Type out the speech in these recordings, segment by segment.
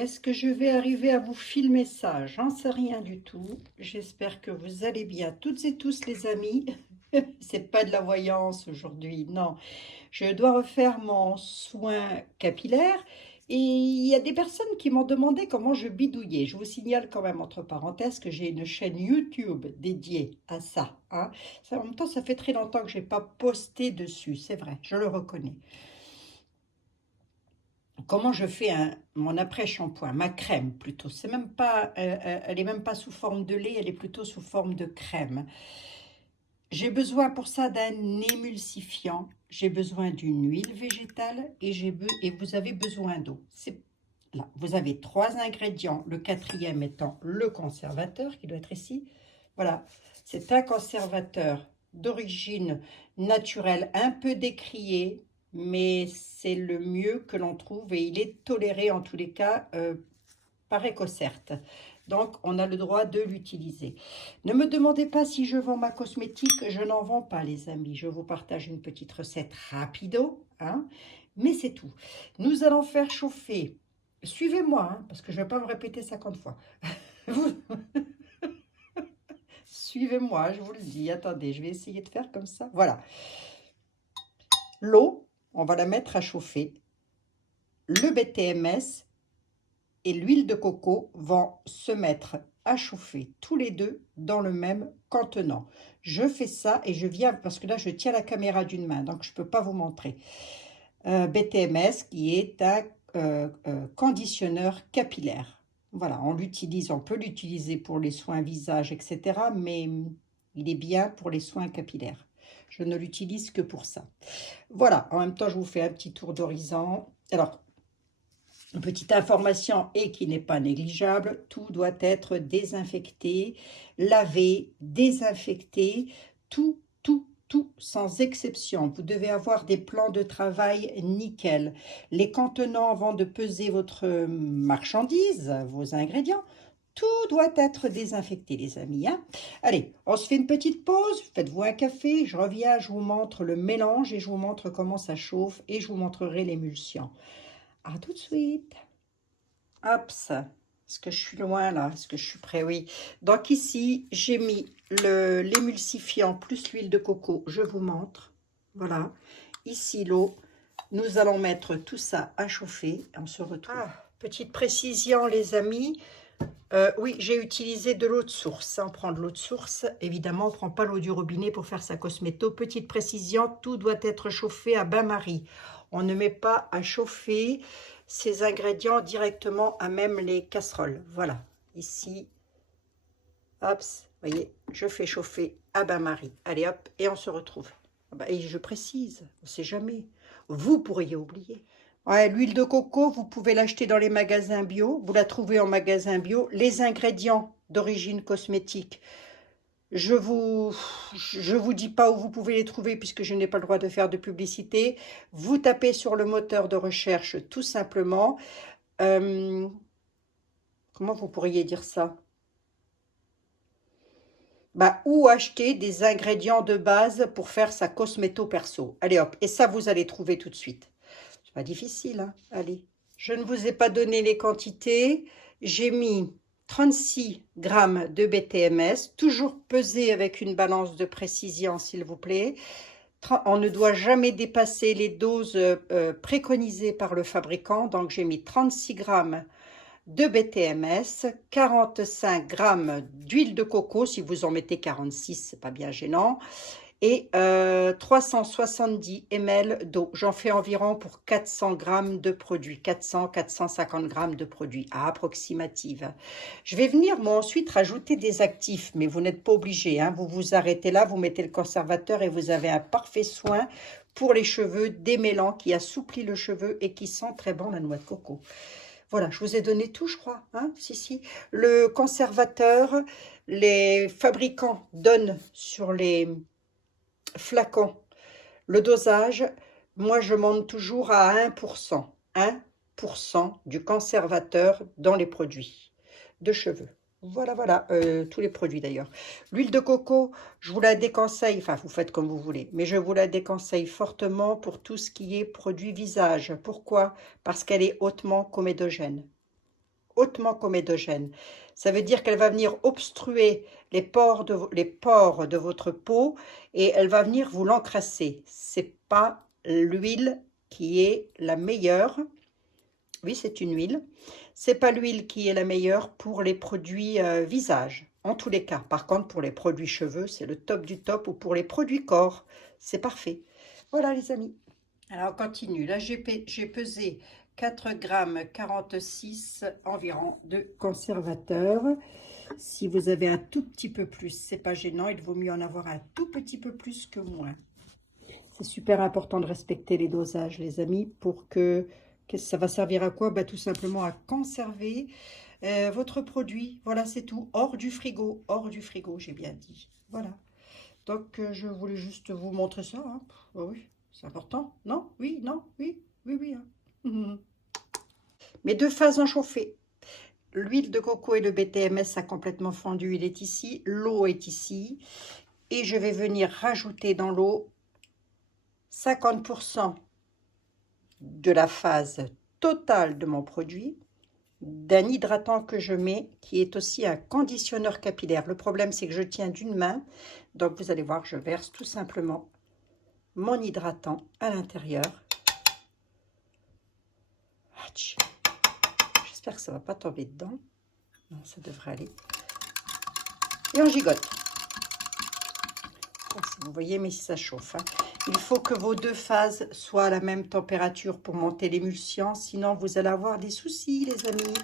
Est-ce que je vais arriver à vous filmer ça? J'en sais rien du tout. J'espère que vous allez bien toutes et tous les amis. C'est pas de la voyance aujourd'hui, non. Je dois refaire mon soin capillaire et il y a des personnes qui m'ont demandé comment je bidouillais. Je vous signale quand même entre parenthèses que j'ai une chaîne YouTube dédiée à ça, hein. En même temps, ça fait très longtemps que je n'ai pas posté dessus, c'est vrai, je le reconnais. Comment je fais mon après-shampoing, ma crème plutôt. C'est même pas, elle est même pas sous forme de lait, elle est plutôt sous forme de crème. J'ai besoin pour ça d'un émulsifiant, j'ai besoin d'une huile végétale et vous avez besoin d'eau. Là, vous avez 3 ingrédients, le quatrième étant le conservateur qui doit être ici. Voilà, c'est un conservateur d'origine naturelle, un peu décrié, mais c'est le mieux que l'on trouve et il est toléré en tous les cas par EcoCert. Donc, on a le droit de l'utiliser. Ne me demandez pas si je vends ma cosmétique, je n'en vends pas les amis. Je vous partage une petite recette rapido, hein, mais c'est tout. Nous allons faire chauffer. Suivez-moi, hein, parce que je ne vais pas me répéter 50 fois. Suivez-moi, je vous le dis. Attendez, je vais essayer de faire comme ça. Voilà. L'eau, on va la mettre à chauffer. Le BTMS et l'huile de coco vont se mettre à chauffer tous les deux dans le même contenant. Je fais ça et je viens, parce que là je tiens la caméra d'une main, donc je ne peux pas vous montrer. BTMS qui est un conditionneur capillaire. Voilà, on peut l'utiliser pour les soins visage, etc. Mais il est bien pour les soins capillaires. Je ne l'utilise que pour ça. Voilà, en même temps, je vous fais un petit tour d'horizon. Alors, une petite information et qui n'est pas négligeable, tout doit être désinfecté, lavé, désinfecté, tout, sans exception. Vous devez avoir des plans de travail nickel. Les contenants avant de peser votre marchandise, vos ingrédients, tout doit être désinfecté, les amis, hein. Allez, on se fait une petite pause, faites-vous un café, je reviens, je vous montre le mélange et je vous montre comment ça chauffe et je vous montrerai l'émulsion. À tout de suite. Hop, est-ce que je suis loin là? Est-ce que je suis prêt? Oui. Donc ici, j'ai mis l'émulsifiant plus l'huile de coco. Je vous montre. Voilà. Ici, l'eau. Nous allons mettre tout ça à chauffer. On se retrouve. Petite précision, les amis. Oui, j'ai utilisé de l'eau de source. On prend de l'eau de source. Évidemment, on ne prend pas l'eau du robinet pour faire sa cosméto. Petite précision, tout doit être chauffé à bain-marie. On ne met pas à chauffer ces ingrédients directement à même les casseroles. Voilà, ici, hop, vous voyez, je fais chauffer à bain-marie. Allez hop, et on se retrouve. Et je précise, on ne sait jamais. Vous pourriez oublier. Ouais, l'huile de coco, vous pouvez l'acheter dans les magasins bio. Vous la trouvez en magasin bio. Les ingrédients d'origine cosmétique, je vous dis pas où vous pouvez les trouver puisque je n'ai pas le droit de faire de publicité. Vous tapez sur le moteur de recherche tout simplement. Comment vous pourriez dire ça? Ou acheter des ingrédients de base pour faire sa cosméto perso. Allez hop, et ça vous allez trouver tout de suite. C'est pas difficile, hein? Allez. Je ne vous ai pas donné les quantités. J'ai mis 36 grammes de BTMS, toujours pesé avec une balance de précision, s'il vous plaît. On ne doit jamais dépasser les doses préconisées par le fabricant. Donc, j'ai mis 36 grammes de BTMS, 45 grammes d'huile de coco. Si vous en mettez 46, c'est pas bien gênant. Et 370 ml d'eau. J'en fais environ pour 400 grammes de produit, 400-450 grammes de produit à approximative. Je vais venir moi ensuite rajouter des actifs, mais vous n'êtes pas obligé, hein. Vous vous arrêtez là, vous mettez le conservateur et vous avez un parfait soin pour les cheveux démêlant qui assouplit le cheveu et qui sent très bon la noix de coco. Voilà, je vous ai donné tout, je crois, hein, si. Le conservateur, les fabricants donnent sur les flacons le dosage. Moi, je monte toujours à 1%. 1% du conservateur dans les produits de cheveux. Voilà, tous les produits d'ailleurs. L'huile de coco, je vous la déconseille, enfin vous faites comme vous voulez, mais je vous la déconseille fortement pour tout ce qui est produit visage. Pourquoi? Parce qu'elle est hautement comédogène. hautement comédogène. Ça veut dire qu'elle va venir obstruer les pores de votre peau et elle va venir vous l'encrasser. C'est pas l'huile qui est la meilleure. Oui, c'est une huile. C'est pas l'huile qui est la meilleure pour les produits visage, en tous les cas. Par contre, pour les produits cheveux, c'est le top du top, ou pour les produits corps, c'est parfait. Voilà les amis. Alors, on continue. Là, j'ai pesé 4,46 g environ de conservateur. Si vous avez un tout petit peu plus, c'est pas gênant. Il vaut mieux en avoir un tout petit peu plus que moins. C'est super important de respecter les dosages, les amis, pour que ça va servir à quoi? Bah, tout simplement à conserver votre produit. Voilà, c'est tout. Hors du frigo, j'ai bien dit. Voilà. Donc, je voulais juste vous montrer ça. Hein. Bah oui, c'est important. Non? Oui? Non? Oui? Oui, oui. Hein. Mes deux phases ont chauffé. L'huile de coco et le BTMS a complètement fondu. Il est ici. L'eau est ici. Et je vais venir rajouter dans l'eau 50% de la phase totale de mon produit, d'un hydratant que je mets, qui est aussi un conditionneur capillaire. Le problème, c'est que je tiens d'une main. Donc, vous allez voir, je verse tout simplement mon hydratant à l'intérieur. J'espère que ça ne va pas tomber dedans. Non, ça devrait aller. Et on gigote. Si vous voyez, mais si ça chauffe. Hein. Il faut que vos deux phases soient à la même température pour monter l'émulsion. Sinon, vous allez avoir des soucis, les amis.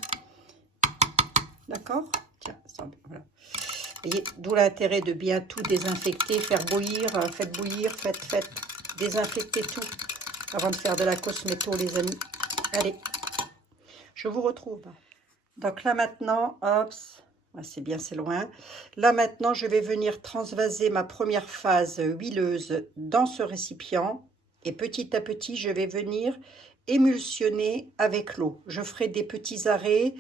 D'accord? Tiens, voilà. Vous voyez, d'où l'intérêt de bien tout désinfecter, faire bouillir, faites bouillir, faites désinfecter tout avant de faire de la cosméto, les amis. Allez, je vous retrouve. Donc là maintenant, hop, c'est bien, c'est loin. Là maintenant, je vais venir transvaser ma première phase huileuse dans ce récipient. Et petit à petit, je vais venir émulsionner avec l'eau. Je ferai des petits arrêts,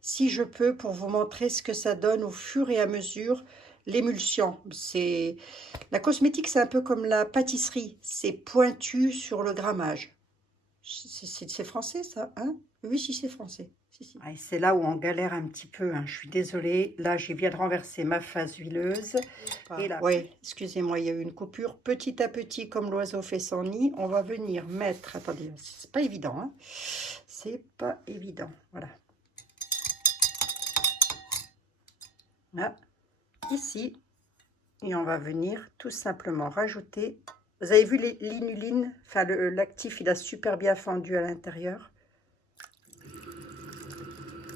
si je peux, pour vous montrer ce que ça donne au fur et à mesure. L'émulsion, c'est la cosmétique, c'est un peu comme la pâtisserie. C'est pointu sur le grammage. C'est français, ça, hein? Oui, si, c'est français. Si. Ah, c'est là où on galère un petit peu, hein. Je suis désolée. Là, je viens de renverser ma phase huileuse. Et là, oui, excusez-moi, il y a eu une coupure. Petit à petit, comme l'oiseau fait son nid, on va venir mettre... Attendez, c'est pas évident, hein. C'est pas évident, voilà. Là, ici. Et on va venir tout simplement rajouter... Vous avez vu l'inuline, enfin l'actif, il a super bien fondu à l'intérieur.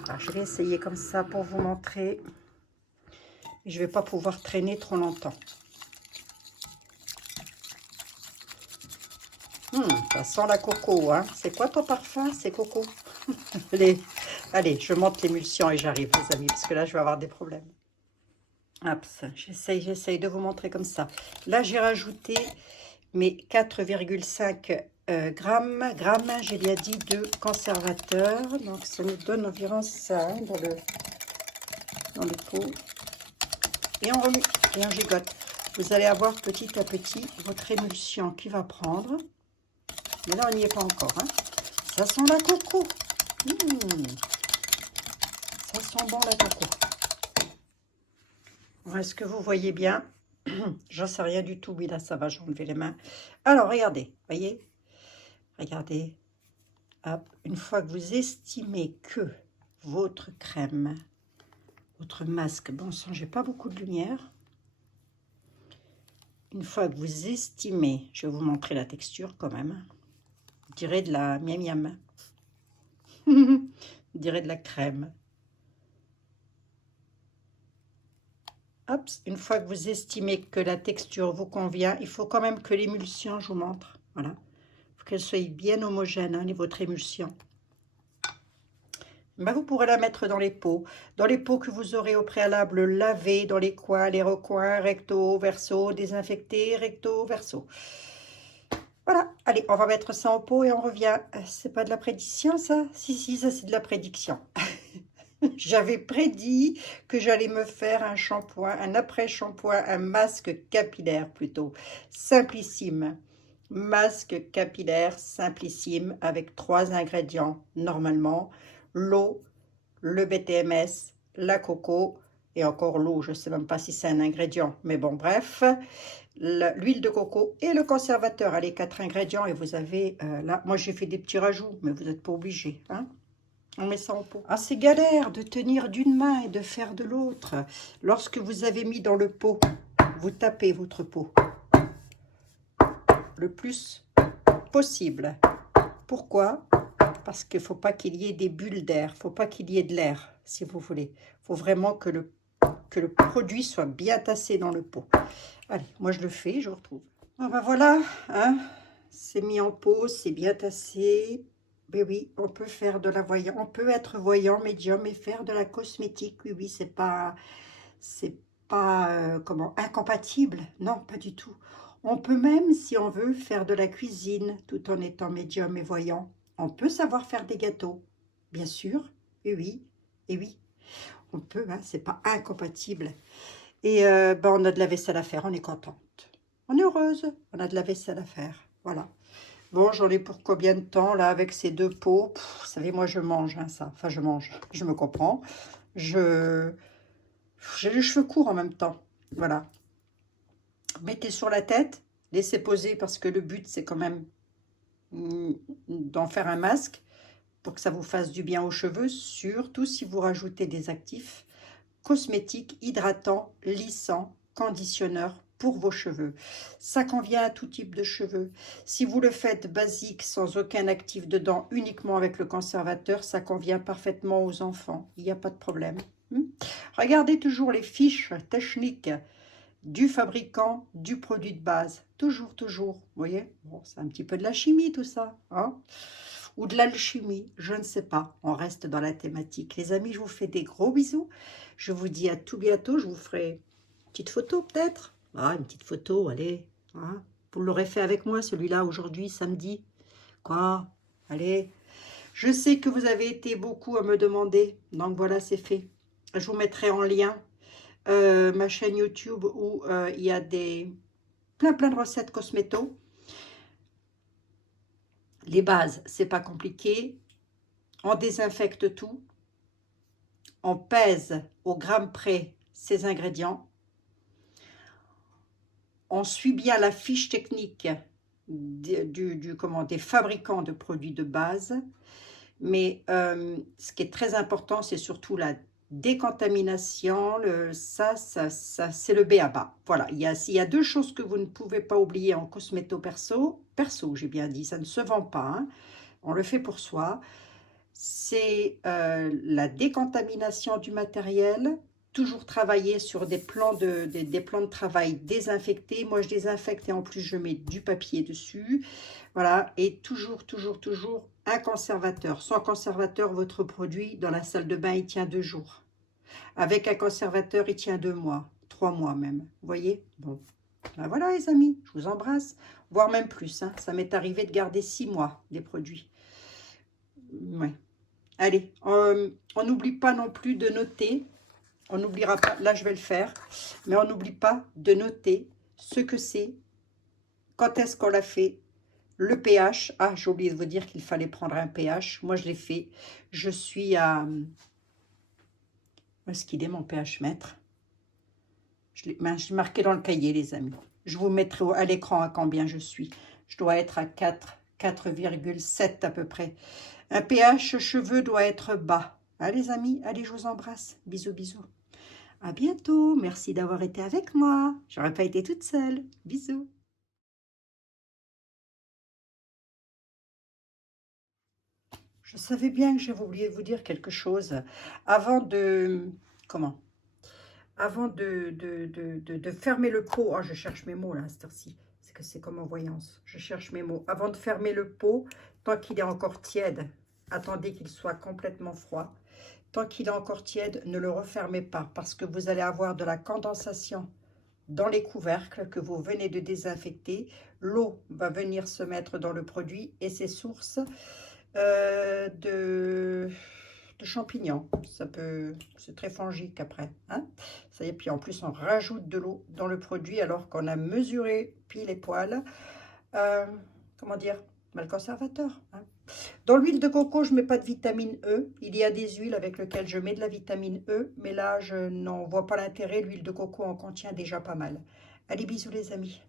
Alors, je vais essayer comme ça pour vous montrer. Je ne vais pas pouvoir traîner trop longtemps. Ça sent la coco, hein. C'est quoi ton parfum? C'est coco. Allez, je monte l'émulsion et j'arrive, les amis, parce que là, je vais avoir des problèmes. Hop, j'essaye de vous montrer comme ça. Là, j'ai rajouté mes 4,5 grammes, j'ai bien dit, de conservateur. Donc, ça nous donne environ ça, hein, dans le pot. Et on remue, et on gigote. Vous allez avoir petit à petit votre émulsion qui va prendre. Mais là, on n'y est pas encore. Hein. Ça sent la coco. Ça sent bon la coco. Est-ce que vous voyez bien? J'en sais rien du tout. Oui, là, ça va, j'ai enlevé les mains. Alors, regardez. Voyez? Regardez. Hop. Une fois que vous estimez que votre crème, votre masque, bon sang, j'ai pas beaucoup de lumière. Une fois que vous estimez, je vais vous montrer la texture quand même. Je dirais de la miam miam. Je dirais de la crème. Hop, une fois que vous estimez que la texture vous convient, il faut quand même que l'émulsion, je vous montre. Voilà. Il faut qu'elle soit bien homogène, hein, votre émulsion. Ben, vous pourrez la mettre dans les pots. Dans les pots que vous aurez au préalable lavés, dans les coins, les recoins, recto, verso, désinfectés, recto, verso. Voilà, allez, on va mettre ça en pot et on revient. C'est pas de la prédiction, ça? Si, ça c'est de la prédiction. J'avais prédit que j'allais me faire un shampoing, un après-shampoing, un masque capillaire plutôt, simplissime. Masque capillaire simplissime avec 3 ingrédients normalement. L'eau, le BTMS, la coco et encore l'eau. Je ne sais même pas si c'est un ingrédient, mais bon, bref. L'huile de coco et le conservateur. Allez, 4 ingrédients et vous avez là. Moi, j'ai fait des petits rajouts, mais vous n'êtes pas obligé. Hein. On met ça en pot. Ah, c'est galère de tenir d'une main et de faire de l'autre. Lorsque vous avez mis dans le pot, vous tapez votre pot le plus possible. Pourquoi? Parce qu'il ne faut pas qu'il y ait des bulles d'air. Il ne faut pas qu'il y ait de l'air, si vous voulez. Il faut vraiment que le produit soit bien tassé dans le pot. Allez, moi je le fais, je vous retrouve. Ah ben voilà, hein, c'est mis en pot, c'est bien tassé. Mais oui, on peut faire de la voyance, on peut être voyant, médium et faire de la cosmétique. Oui, oui, c'est pas comment, incompatible. Non, pas du tout. On peut même, si on veut, faire de la cuisine tout en étant médium et voyant. On peut savoir faire des gâteaux, bien sûr. Et oui, et oui, on peut, hein, c'est pas incompatible. Et ben, on a de la vaisselle à faire, on est contente. On est heureuse, on a de la vaisselle à faire. Voilà. Bon, j'en ai pour combien de temps, là, avec ces deux pots? Vous savez, moi, je mange, hein, ça. Enfin, je mange, je me comprends. J'ai les cheveux courts en même temps. Voilà. Mettez sur la tête, laissez poser, parce que le but, c'est quand même d'en faire un masque pour que ça vous fasse du bien aux cheveux, surtout si vous rajoutez des actifs cosmétiques, hydratants, lissants, conditionneurs pour vos cheveux. Ça convient à tout type de cheveux. Si vous le faites basique, sans aucun actif dedans, uniquement avec le conservateur, ça convient parfaitement aux enfants. Il n'y a pas de problème. Regardez toujours les fiches techniques du fabricant, du produit de base. Toujours, toujours. Vous voyez, bon, c'est un petit peu de la chimie tout ça. Hein, ou de l'alchimie, je ne sais pas. On reste dans la thématique. Les amis, je vous fais des gros bisous. Je vous dis à tout bientôt. Je vous ferai une petite photo peut-être. Ah, une petite photo, allez. Hein, vous l'aurez fait avec moi, celui-là, aujourd'hui, samedi. Quoi? Allez. Je sais que vous avez été beaucoup à me demander. Donc voilà, c'est fait. Je vous mettrai en lien ma chaîne YouTube où il y a plein de recettes cosméto. Les bases, c'est pas compliqué. On désinfecte tout. On pèse au gramme près ces ingrédients. On suit bien la fiche technique des fabricants de produits de base. Mais ce qui est très important, c'est surtout la décontamination. Ça c'est le b.a.-ba. Voilà, il y a deux choses que vous ne pouvez pas oublier en cosméto perso. Perso, j'ai bien dit, ça ne se vend pas. Hein, on le fait pour soi. C'est la décontamination du matériel, toujours travailler sur des plans de travail désinfectés. Moi, je désinfecte et en plus, je mets du papier dessus. Voilà, et toujours un conservateur. Sans conservateur, votre produit, dans la salle de bain, il tient 2 jours. Avec un conservateur, il tient 2 mois, 3 mois même. Vous voyez? Bon, ben voilà les amis, je vous embrasse. Voire même plus, hein. Ça m'est arrivé de garder 6 mois des produits. Ouais. Allez, on n'oublie pas non plus de noter, on n'oubliera pas, là je vais le faire, mais on n'oublie pas de noter ce que c'est, quand est-ce qu'on l'a fait, le pH. Ah, j'ai oublié de vous dire qu'il fallait prendre un pH, moi je l'ai fait, je suis à... Où est-ce qu'il est mon pH mètre? Je l'ai marqué dans le cahier les amis. Je vous mettrai à l'écran à combien je suis. Je dois être à 4,7 à peu près. Un pH cheveux doit être bas. Hein, les amis, allez, je vous embrasse. Bisous, bisous. À bientôt. Merci d'avoir été avec moi. J'aurais pas été toute seule. Bisous. Je savais bien que j'avais oublié de vous dire quelque chose. Avant de... Comment? Avant de fermer le pot... Oh, je cherche mes mots là, à cette heure-ci. C'est que c'est comme en voyance. Je cherche mes mots. Avant de fermer le pot, tant qu'il est encore tiède, attendez qu'il soit complètement froid. Tant qu'il est encore tiède, ne le refermez pas parce que vous allez avoir de la condensation dans les couvercles que vous venez de désinfecter. L'eau va venir se mettre dans le produit et c'est source de champignons. C'est très fongique après. Hein, ça y est, puis en plus on rajoute de l'eau dans le produit alors qu'on a mesuré pile et poil. Comment dire? mal conservateur. Hein. Dans l'huile de coco, je ne mets pas de vitamine E. Il y a des huiles avec lesquelles je mets de la vitamine E, mais là, je n'en vois pas l'intérêt. L'huile de coco en contient déjà pas mal. Allez, bisous les amis.